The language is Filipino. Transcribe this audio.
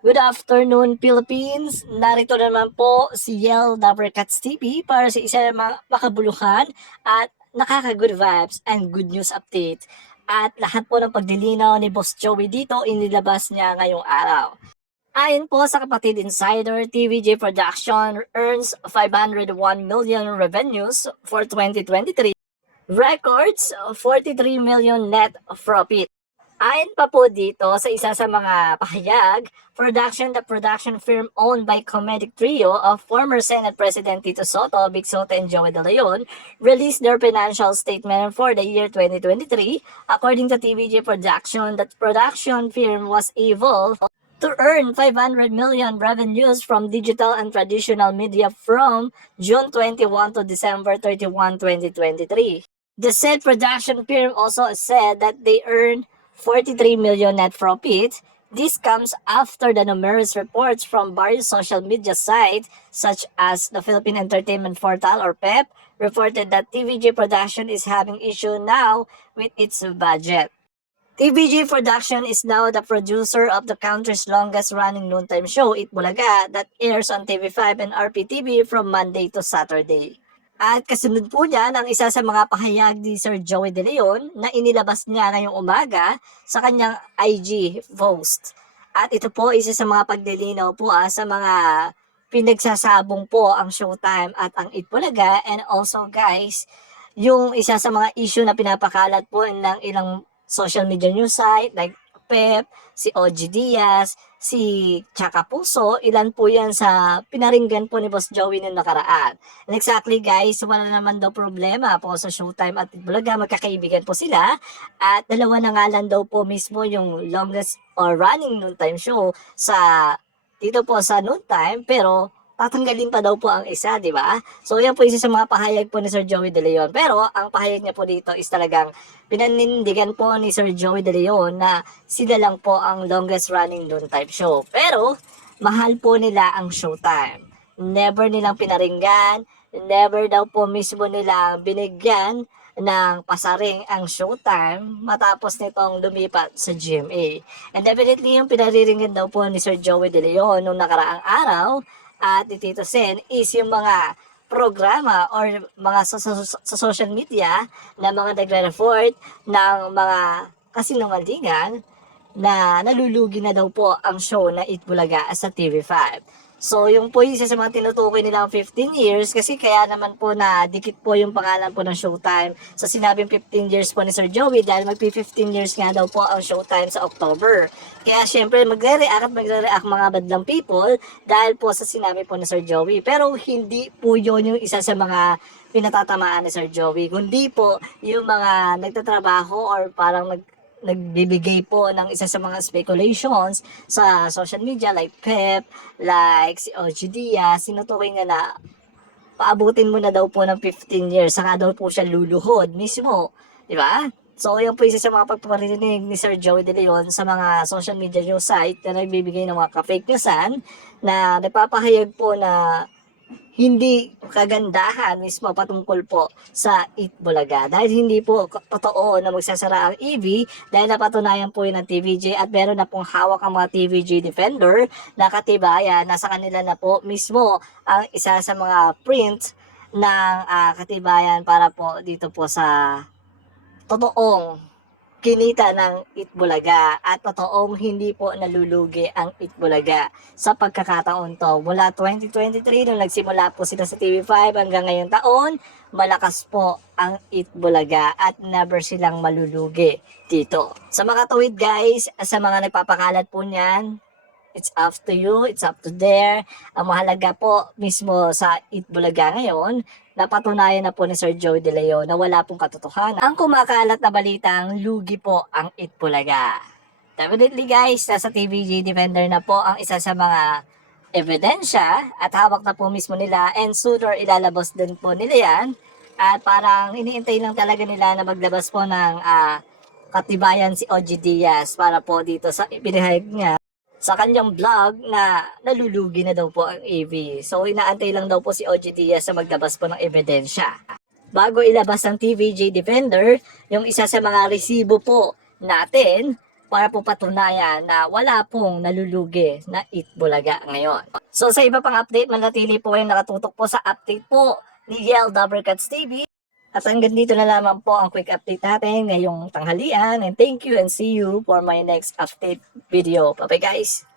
Good afternoon, Philippines! Narito naman po si Yel Dabarcats TV para sa isa na makabuluhan at nakaka-good vibes and good news update. At lahat po ng pagdilinaw ni Boss Joey dito inilabas niya ngayong araw. Ayon po sa Kapatid Insider, TVJ Production earns 501 million revenues for 2023, records 43 million net profit. Ayon pa po dito sa isa sa mga pahayag, the production firm owned by comedic trio of former Senate President Tito Soto, Vic Soto, and Joey De Leon, released their financial statement for the year 2023. According to TVJ Production, that production firm was able to earn 500 million revenues from digital and traditional media from June 21 to December 31, 2023. The said production firm also said that they earned 43 million net profit. This comes after the numerous reports from various social media sites such as the Philippine Entertainment Portal or PEP reported that TVJ Production is having issue now with its budget. TVJ Production is now the producer of the country's longest running noontime show, Eat Bulaga, that airs on TV5 and RPTV from Monday to Saturday. At kasunod po niyan ang isa sa mga pahayag ni Sir Joey De Leon na inilabas niya ngayong umaga sa kanyang IG post. At ito po isa sa mga pagdilinaw po sa mga pinagsasabong po ang Showtime at ang Itbulaga. And also guys, yung isa sa mga issue na pinapakalat po ng ilang social media news site like Pep, si OG Diaz, si Chaka Puso, ilan po yan sa pinaringgan po ni Boss Joey noong nakaraan. And exactly guys, wala naman daw problema po sa Showtime at Bulaga, magkakaibigan po sila. At dalawa na nga lang daw po mismo yung longest or running noontime show sa dito po sa noontime, pero tatanggalin pa daw po ang isa, di ba? So yan po isa sa mga pahayag po ni Sir Joey De Leon. Pero ang pahayag niya po dito is talagang pinanindigan po ni Sir Joey De Leon na sila lang po ang longest running noontime show. Pero mahal po nila ang Showtime. Never nilang pinaringgan, never daw po mismo nilang binigyan ng pasaring ang Showtime matapos nitong lumipat sa GMA. And definitely yung pinariringgan daw po ni Sir Joey De Leon nung nakaraang araw at ni Tito Sen is yung mga programa or mga sa social media na mga nagre-report ng mga kasinungalingan na nalulugi na daw po ang show na Eat Bulaga sa TV5. So, yung po isa sa mga tinutukoy nilang 15 years kasi kaya naman po na dikit po yung pangalan po ng Showtime sa sinabing 15 years po ni Sir Joey dahil magpi-15 years nga daw po ang Showtime sa October. Kaya syempre magre-react mga badlang people dahil po sa sinabi po ni Sir Joey. Pero hindi po yun yung isa sa mga pinatatamaan ni Sir Joey. Kundi po yung mga nagtatrabaho or parang nagbibigay po ng isa sa mga speculations sa social media like Pep, like si OG Diaz, sinutukoy nga na paabutin mo na daw po ng 15 years, saka daw po siya luluhod mismo, di ba? So, yan po isa sa mga pagpaparinig ni Sir Joey De Leon sa mga social media news site na nagbibigay ng mga ka-fake newsan na nagpapahayag po na hindi kagandahan mismo patungkol po sa Eat Bulaga. Dahil hindi po totoo na magsasara ang EV dahil napatunayan po yun ng TVJ at meron na pong hawak ang mga TVJ Defender na katibayan. Nasa kanila na po mismo ang isa sa mga print ng katibayan para po dito po sa totoong kinita ng Itbulaga at totoong hindi po nalulugi ang Itbulaga sa pagkakataon to. Mula 2023 nung nagsimula po sila sa TV5 hanggang ngayong taon, malakas po ang Itbulaga at never silang malulugi dito. Sa mga tuwid guys, sa mga nagpapakalat po niyan, it's up to you, it's up to there. Ang mahalaga po mismo sa Itbulaga ngayon, napatunayan na po ni Sir Joey De Leon na wala pong katotohanan. Ang kumakalat na balitang lugi po ang Itbulaga. Definitely guys, nasa TVJ Defender na po ang isa sa mga ebidensya at hawak na po mismo nila and sooner ilalabas din po nila yan. At parang iniintay lang talaga nila na maglabas po ng katibayan si OG Diaz para po dito sa ibinahayag niya sa kanyang vlog na nalulugi na daw po ang EV. So inaantay lang daw po si OG Diaz sa maglabas po ng ebidensya. Bago ilabas ng TVJ Defender, yung isa sa mga resibo po natin para po patunayan na wala pong nalulugi na Eat Bulaga ngayon. So sa iba pang update, manatili po kayong nakatutok po sa update po ni Yel Dabricats TV. At hanggang dito na lamang po ang quick update natin ngayong tanghalian. And thank you and see you for my next update video. Bye bye guys!